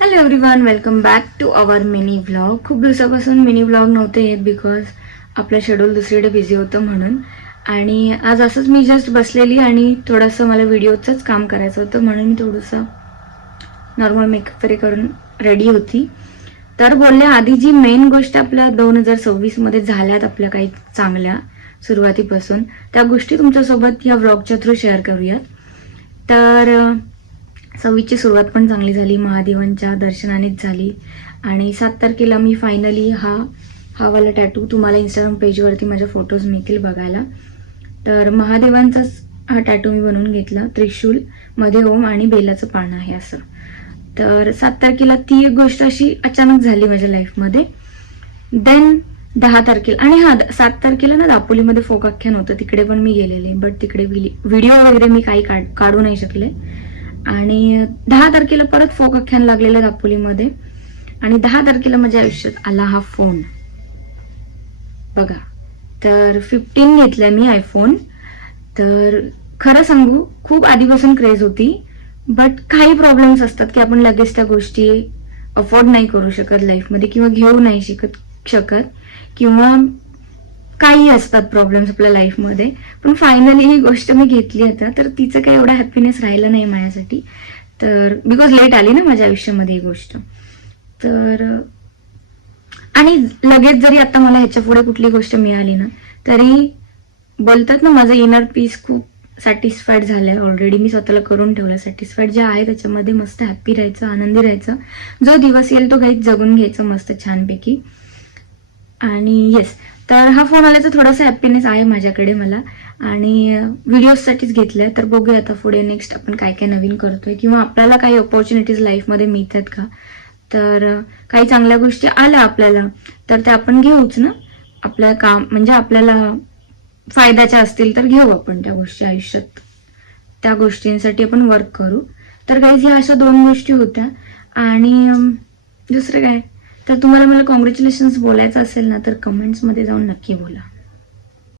Hello everyone, welcome back to our mini vlog. खूप दिवसापासून mini vlog नव्हते येत बिकॉज आपलं शेड्यूल दुसरीकडे बिझी होतं म्हणून. आणि आज असंच मी जस्ट बसलेली आणि थोडंसं मला व्हिडिओचंच काम करायचं होतं म्हणून मी थोडंसं नॉर्मल मेकअप वगैरे करून रेडी होती. तर बोलले आधी जी मेन गोष्ट आपल्या 2026मध्ये झाल्यात आपल्या काही चांगल्या सुरुवातीपासून, त्या गोष्टी तुमच्यासोबत या व्लॉगच्या थ्रू शेअर करूयात. तर 26ची सुरुवात पण चांगली झाली, महादेवांच्या दर्शनानेच झाली. आणि 7 तारखेला मी फायनली हा वाला टॅटू तुम्हाला इंस्टाग्राम पेजवरती माझ्या फोटोज मिळतील बघायला. तर महादेवांचाच हा टॅटू मी बनवून घेतला. त्रिशूल मध्ये ओम आणि बेलाचं पान आहे असं. तर 7 तारखेला ती एक गोष्ट अशी अचानक झाली माझ्या लाईफमध्ये. देन 10 तारखेला आणि 7 तारखेला ना दापोलीमध्ये फोक आख्यान होतं, तिकडे पण मी गेलेले. बट तिकडे व्हिडिओ वगैरे मी काही काढू नाही शकले. आणि 10 तारखेला परत फोक आख्यान लागलेलं दापोलीमध्ये. आणि 10 तारखेला माझ्या आयुष्यात आला हा फोन बघा. तर 15 घेतला मी आयफोन. तर खरं सांगू, खूप आधीपासून क्रेज होती. बट काही प्रॉब्लेम्स असतात की आपण लगेच त्या गोष्टी अफोर्ड नाही करू शकत लाईफमध्ये, किंवा घेऊ नाही शकत, किंवा काही असतात प्रॉब्लेम्स आपल्या लाईफमध्ये. पण फायनली ही गोष्ट मी घेतली आता. तर तिचं काही एवढा हॅपीनेस राहिला नाही माझ्यासाठी. तर बिकॉज लेट आली ना माझ्या आयुष्यामध्ये ही गोष्ट. तर आणि लगेच जरी आता मला ह्याच्या पुढे कुठली गोष्ट मिळाली ना, तरी बोलतात ना माझं इनर पीस खूप सॅटिस्फाईड झालंय ऑलरेडी. मी स्वतःला करून ठेवलं सॅटिस्फाईड जे आहे त्याच्यामध्ये. मस्त हॅपी राहायचं, आनंदी राहायचं. जो दिवस येईल तो काही जगून घ्यायचं मस्त छानपैकी. आणि येस, तर हा फोन आल्याचा थोडासा हॅपीनेस आहे माझ्याकडे मला. आणि व्हिडिओजसाठीच घेतलंय. तर बघूया आता पुढे नेक्स्ट आपण काय काय नवीन करतोय, किंवा आपल्याला काही अपॉर्च्युनिटीज लाईफमध्ये मिळतात का. तर काही चांगल्या गोष्टी आल्या आपल्याला तर त्या आपण घेऊच ना. आपलं काम म्हणजे आपल्याला फायद्याच्या असतील तर घेऊ आपण त्या गोष्टी आयुष्यात. त्या गोष्टींसाठी आपण वर्क करू. तर काही ह्या अशा 2 गोष्टी होत्या. आणि दुसरं काय, तर तुम्हाला मला कॉंग्रॅच्युलेशन्स बोलायचं असेल ना तर कमेंट्समध्ये जाऊन नक्की बोला.